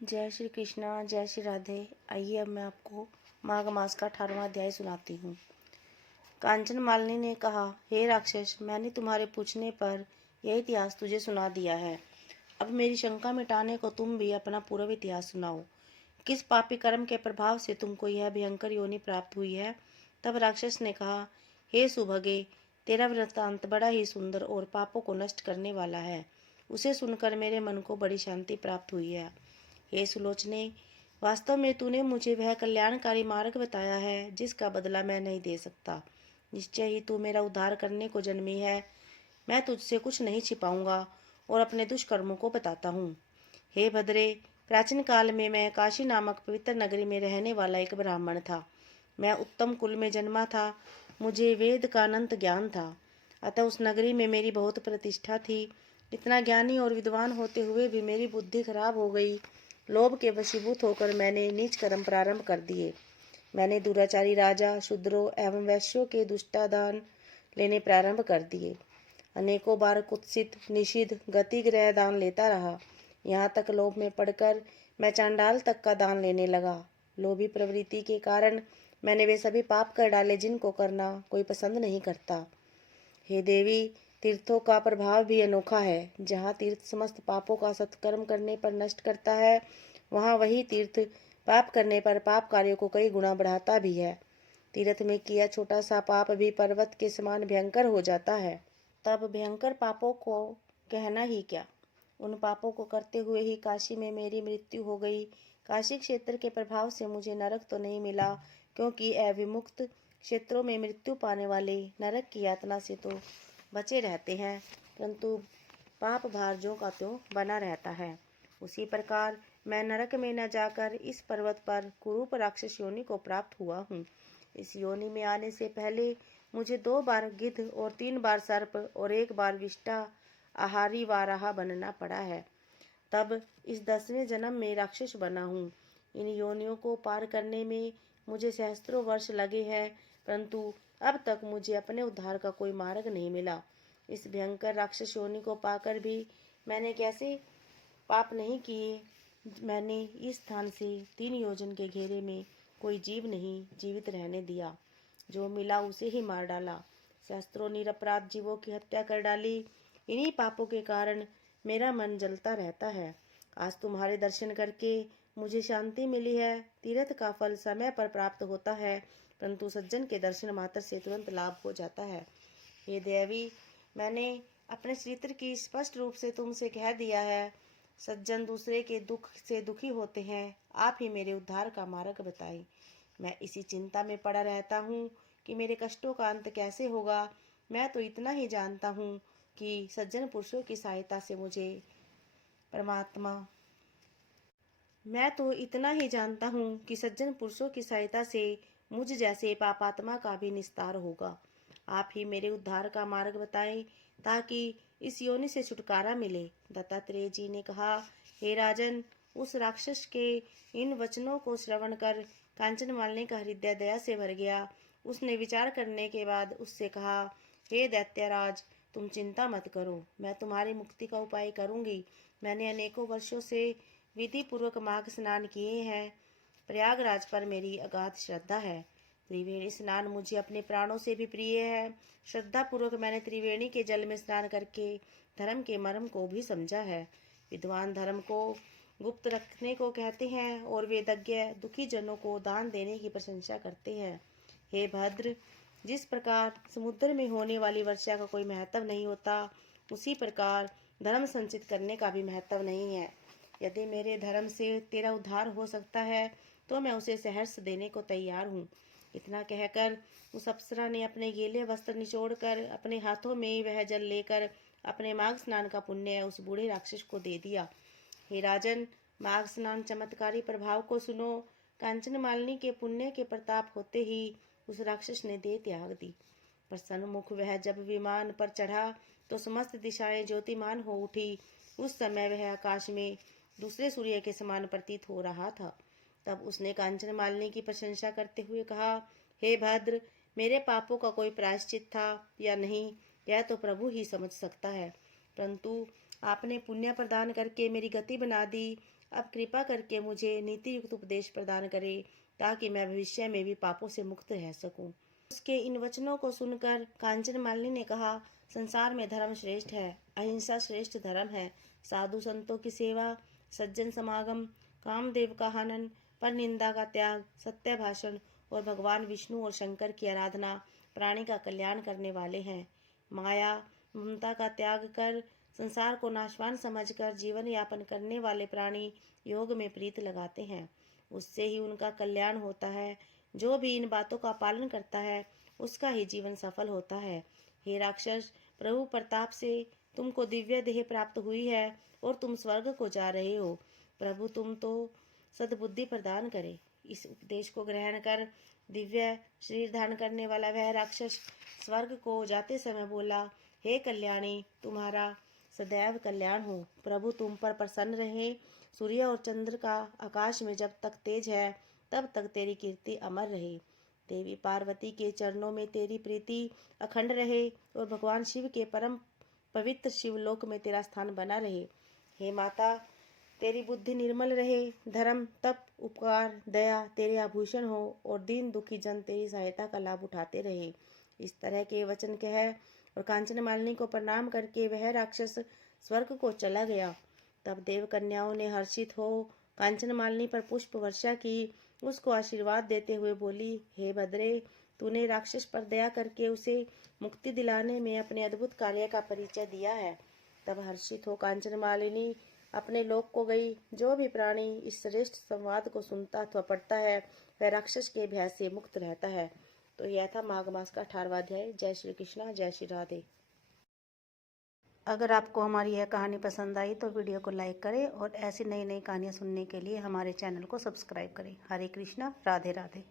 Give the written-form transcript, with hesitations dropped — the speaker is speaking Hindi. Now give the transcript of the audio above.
जय श्री कृष्णा, जय श्री राधे। आइए अब मैं आपको माघ मास का 18वां अध्याय सुनाती हूँ। कांचन मालिनी ने कहा, हे राक्षस, मैंने तुम्हारे पूछने पर यह इतिहास तुझे सुना दिया है। अब मेरी शंका मिटाने को तुम भी अपना पूर्व इतिहास सुनाओ। किस पापी कर्म के प्रभाव से तुमको यह भयंकर योनि प्राप्त हुई है? तब राक्षस ने कहा, हे सुभगे, तेरा वृत्तांत बड़ा ही सुंदर और पापों को नष्ट करने वाला है। उसे सुनकर मेरे मन को बड़ी शांति प्राप्त हुई है। हे सुलोचने, वास्तव में तूने मुझे वह कल्याणकारी मार्ग बताया है जिसका बदला मैं नहीं दे सकता। निश्चय ही तू मेरा उद्धार करने को जन्मी है। मैं तुझसे कुछ नहीं छिपाऊंगा और अपने दुष्कर्मों को बताता हूँ। हे भद्रे, प्राचीन काल में मैं काशी नामक पवित्र नगरी में रहने वाला एक ब्राह्मण था। मैं उत्तम कुल में जन्मा था। मुझे वेद का अनंत ज्ञान था, अतः उस नगरी में मेरी बहुत प्रतिष्ठा थी। इतना ज्ञानी और विद्वान होते हुए भी मेरी बुद्धि खराब हो गई। लोभ के वशीभूत होकर मैंने नीच कर्म प्रारंभ कर दिए। मैंने दुराचारी राजा, शूद्रों एवं वैश्यों के दुष्टादान लेने प्रारंभ कर दिए। अनेकों बार कुत्सित, निषिद्ध, गतिग्रह दान लेता रहा। यहाँ तक लोभ में पड़कर मैं चांडाल तक का दान लेने लगा। लोभी प्रवृत्ति के कारण मैंने वे सभी पाप कर डाले जिनको करना कोई पसंद नहीं करता। हे देवी, तीर्थों का प्रभाव भी अनोखा है। जहाँ तीर्थ समस्त पापों का सत्कर्म करने पर नष्ट करता है, वहाँ वही तीर्थ पाप करने पर पाप कार्यों को कई गुना बढ़ाता भी है। तीर्थ में किया छोटा सा पाप भी पर्वत के समान भयंकर हो जाता है। तब भयंकर पापों को कहना ही क्या। उन पापों को करते हुए ही काशी में मेरी मृत्यु हो गई। काशी क्षेत्र के प्रभाव से मुझे नरक तो नहीं मिला, क्योंकि अविमुक्त क्षेत्रों में मृत्यु पाने वाले नरक की यातना से तो बचे रहते हैं, परंतु पाप भार जो का त्यों बना रहता है। उसी प्रकार मैं नरक में न जाकर इस पर्वत पर कुरूप राक्षस योनि को प्राप्त हुआ हूँ। इस योनि में आने से पहले मुझे 2 बार गिद्ध और 3 बार सर्प और 1 बार विष्टा आहारी वाराह बनना पड़ा है। तब इस 10वें जन्म में राक्षस बना हूँ। इन योनियों को पार करने में मुझे सहस्त्रों वर्ष लगे हैं, परंतु अब तक मुझे अपने उद्धार का कोई मार्ग नहीं मिला। इस भयंकर राक्षस योनि को पाकर भी मैंने कैसे पाप नहीं किए। मैंने इस स्थान से 3 योजन के घेरे में कोई जीव नहीं जीवित रहने दिया। जो मिला उसे ही मार डाला। सहस्त्रों निरपराध जीवों की हत्या कर डाली। इन्हीं पापों के कारण मेरा मन जलता रहता है। आज तुम्हारे दर्शन करके मुझे शांति मिली है। तीर्थ का फल समय पर प्राप्त होता है, परंतु सज्जन के दर्शन मात्र से तुरंत लाभ हो जाता है। हे देवी, मैंने अपने चरित्र की स्पष्ट रूप से तुमसे कह दिया है। सज्जन दूसरे के दुख से दुखी होते हैं। आप ही मेरे उद्धार का मार्ग बताएं। मैं इसी चिंता में पड़ा रहता हूँ कि मेरे कष्टों का अंत कैसे होगा। मैं तो इतना ही जानता हूँ कि सज्जन पुरुषों की सहायता से मुझे परमात्मा मैं तो इतना ही जानता हूँ कि सज्जन पुरुषों की सहायता से मुझ जैसे पापात्मा का भी निस्तार होगा। आप ही मेरे उद्धार का मार्ग बताएं, ताकि इस योनि से छुटकारा मिले। दत्तात्रेय जी ने कहा, हे राजन, उस राक्षस के इन वचनों को श्रवण कर कांचन मालिनी का हृदय दया से भर गया। उसने विचार करने के बाद उससे कहा, हे दैत्यराज, तुम चिंता मत करो, मैं तुम्हारी मुक्ति का उपाय करूंगी। मैंने अनेकों वर्षों से विधि पूर्वक माघ स्नान किए हैं। प्रयागराज पर मेरी अगाध श्रद्धा है। त्रिवेणी स्नान मुझे अपने प्राणों से भी प्रिय है। श्रद्धा पूर्वक मैंने त्रिवेणी के जल में स्नान करके धर्म के मर्म को भी समझा है। विद्वान धर्म को गुप्त रखने को कहते हैं और वेदज्ञ दुखी जनों को दान देने की प्रशंसा करते हैं। हे भद्र, जिस प्रकार समुद्र में होने वाली वर्षा का कोई महत्व नहीं होता, उसी प्रकार धर्म संचित करने का भी महत्व नहीं है। यदि मेरे धर्म से तेरा उद्धार हो सकता है, तो मैं उसे सहर्ष देने को तैयार हूँ। इतना कहकर उस अप्सरा ने अपने गीले वस्त्र निचोड़कर अपने हाथों में वह जल लेकर अपने माघ स्नान का पुण्य उस बूढ़े राक्षस को दे दिया। हे राजन, माघ स्नान चमत्कारी प्रभाव को सुनो। कांचन मालिनी के पुण्य के प्रताप होते ही उस राक्षस ने देह त्याग दी। प्रसन्न मुख वह जब विमान पर चढ़ा तो समस्त दिशाएं ज्योतिमान हो उठी। उस समय वह आकाश में दूसरे सूर्य के समान प्रतीत हो रहा था। तब उसने कांचन मालिनी की प्रशंसा करते हुए कहा, हे भद्र, मेरे पापों का कोई प्रायश्चित था या नहीं, यह तो प्रभु ही समझ सकता है, परंतु आपने पुण्य प्रदान करके मेरी गति बना दी। अब कृपा करके मुझे नीति युक्त उपदेश प्रदान करे, ताकि मैं भविष्य में भी पापों से मुक्त रह सकूं। उसके इन वचनों को सुनकर कांचन मालिनी ने कहा, संसार में धर्म श्रेष्ठ है, अहिंसा श्रेष्ठ धर्म है। साधु संतों की सेवा, सज्जन समागम, कामदेव का हनन, पर निंदा का त्याग, सत्य भाषण और भगवान विष्णु और शंकर की आराधना प्राणी का कल्याण करने वाले हैं। माया ममता का त्याग कर संसार को नाशवान समझकर जीवन यापन करने वाले प्राणी योग में प्रीत लगाते हैं, उससे ही उनका कल्याण होता है। जो भी इन बातों का पालन करता है उसका ही जीवन सफल होता है। हे राक्षस, प्रभु प्रताप से तुमको दिव्य देह प्राप्त हुई है और तुम स्वर्ग को जा रहे हो। प्रभु तुम तो सद्बुद्धि प्रदान करे। इस उपदेश को ग्रहण कर दिव्य शरीर धारण करने वाला वह राक्षस स्वर्ग को जाते समय बोला, हे कल्याणी, तुम्हारा सदैव कल्याण हो। प्रभु तुम पर प्रसन्न रहे। सूर्य और चंद्र का आकाश में जब तक तेज है तब तक तेरी कीर्ति अमर रहे। देवी पार्वती के चरणों में तेरी प्रीति अखंड रहे और भगवान शिव के परम पवित्र शिवलोक में तेरा स्थान बना रहे। हे माता, तेरी बुद्धि निर्मल रहे, धर्म तप उपकार दया तेरे आभूषण हो और दीन दुखी जन तेरी सहायता का लाभ उठाते रहे। इस तरह के वचन कह और कांचन मालिनी को प्रणाम करके वह राक्षस स्वर्ग को चला गया। तब देव कन्याओं ने हर्षित हो कांचन मालिनी पर पुष्प वर्षा की, उसको आशीर्वाद देते हुए बोली, हे भद्रे, तूने राक्षस पर दया करके उसे मुक्ति दिलाने में अपने अद्भुत कार्य का परिचय दिया है। तब हर्षित हो कांचन मालिनी अपने लोक को गई। जो भी प्राणी इस श्रेष्ठ संवाद को सुनता अथवा पढ़ता है वह राक्षस के भय से मुक्त रहता है। तो यह था माघ मास का 18वां अध्याय। जय श्री कृष्णा, जय श्री राधे। अगर आपको हमारी यह कहानी पसंद आई तो वीडियो को लाइक करें और ऐसी नई नई कहानियाँ सुनने के लिए हमारे चैनल को सब्सक्राइब करें। हरे कृष्णा, राधे राधे।